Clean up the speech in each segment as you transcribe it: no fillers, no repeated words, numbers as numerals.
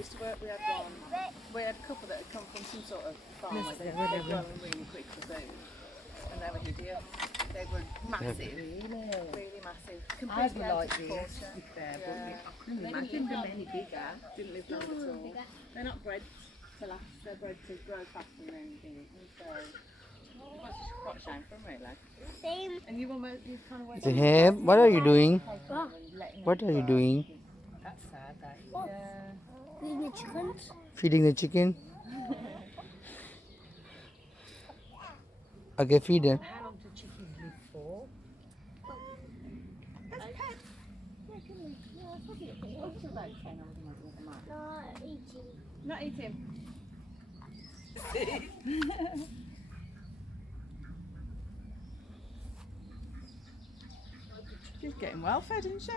used to work, we had a couple that had come from some sort of farm. They're growing really quick for food, and they were hideous. They were massive, really massive. Completely out of proportion. I couldn't imagine them any bigger. Didn't live long at all. They're not bred to last. They're bred to grow fast and then be eaten. So it's quite a shame for them, really. Same. And you kind of went. Zahab, what are you doing? What are you doing? That's sad, that is. Feeding the chickens. Feeding the chicken? Okay, feed them. How long do chickens live for? Not eating. She's getting well fed, isn't she?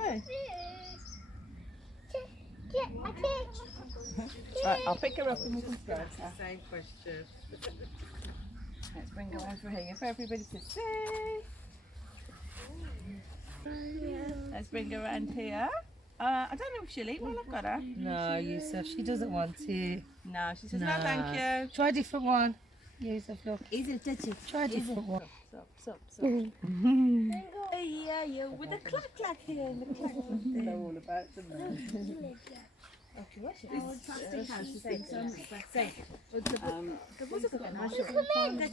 Right, I'll pick her up and we can throw her. Same question. Let's bring her over here for everybody to see. Let's bring her around here. I don't know if she'll eat while I've got her. No, Yusuf, she doesn't want to. No, she says no, thank you. Try a different one. Yusuf, look. Is it touchy? Try a different one. Stop. Yeah, with the clack here. The clack. They're all about them. Let's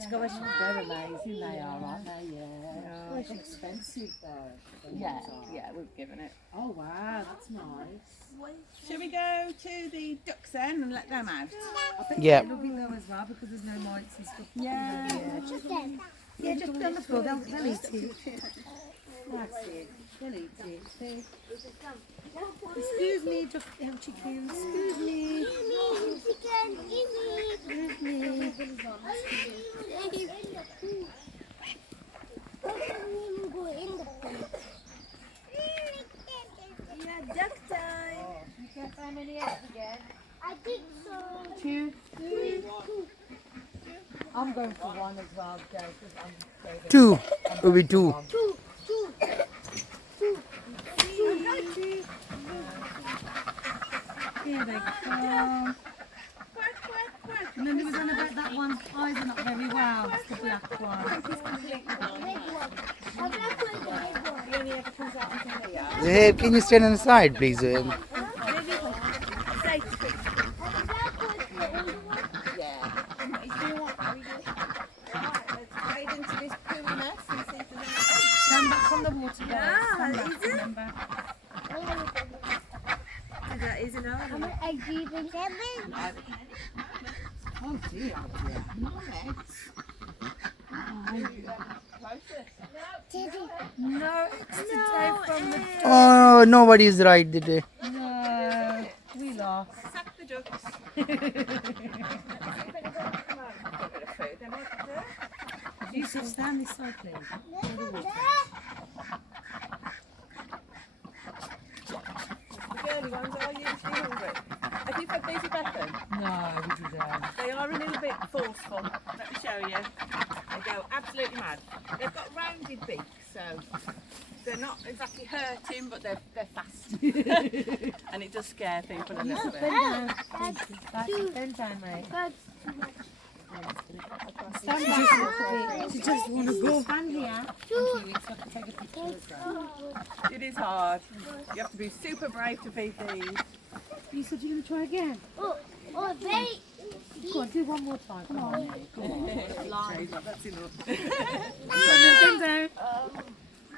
go. They're amazing, they are, aren't they? Yeah. It's expensive though. Yeah, we've given it. Oh wow, that's nice. Shall we go to the ducks then and let them out? Yeah. They'll be low as well because there's no lights and stuff. Yeah. Yeah, just put on the floor, they'll eat it. That's it. They'll eat it. Excuse me, duck chicken. Excuse me. Excuse me. Yeah, duck time. You can't find any eggs again? I think so. 2, 3. I'm going for one as well, Joe, because I'm going to 2. Will be 2. Here they come. And then there was one about that one. Eyes are not very well. It's the black one. Zahab, can you stand on the side, please? Zahab? Stand back from the water, guys. Stand back, remember. I'm an egg eating seven. Oh dear. No, it's today from the... Oh, nobody is right today. No, we lost. Sack the ducks. Yusuf, stand this side, please. The girly ones are usually hungry. Have you fed these a beacon? No, we didn't. They are a little bit forceful. Let me show you. They go absolutely mad. They've got rounded beaks, so they're not exactly hurting, but they're fast. And it does scare people a little bit. Bend down, mate. Stand back. She just want to go. Stand here. Take a picture as well. It is hard. You have to be super brave to feed these. You said you're going to try again? Oh, very. Go on, do one more time. Come on, mate. Come on. That's enough. Bend down.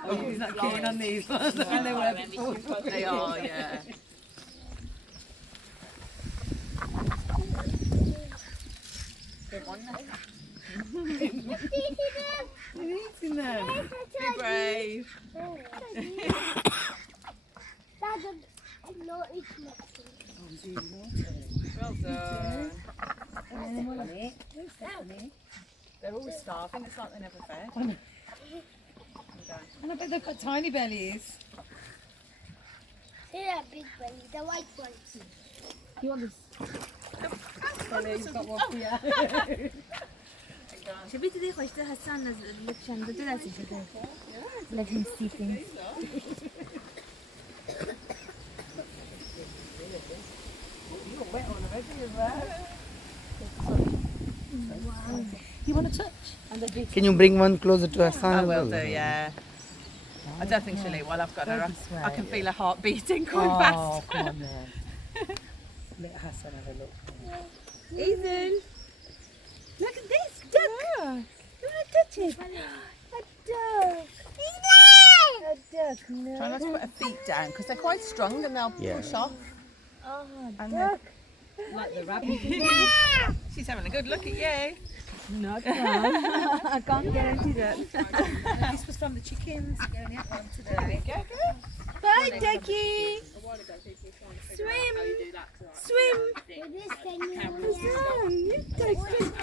Oh, he's not keen on these ones. And they were before. They are, yeah. You're eating them. Be brave. Dad, I'm not eating it. Well done. And They're always starving. It's like they never fed. I bet they've got tiny bellies. They're a big belly, the white ones. You want this? Belly's got one for you. شبيه دي خوشته حسان لك شان ده لا تشوفه like him see things You're wet You want to touch? Can you bring one closer to Hassan? I as will well? do, yeah. I don't think she'll eat while I've got her. I can feel her heart beating Oh, quite fast. come on then. Let Hassan have a look. Ethan. Look at this duck. Yeah. You want to touch it? A duck. A duck. No. Try not to put her feet down because they're quite strong and they'll Yeah. push off. Oh, And duck. Like the rabbit. She's having a good look at you. Not bad. I can't guarantee that. This was from the chickens. You only have one today. Bye, ducky. Swim. Swim. This thing. You're so cute.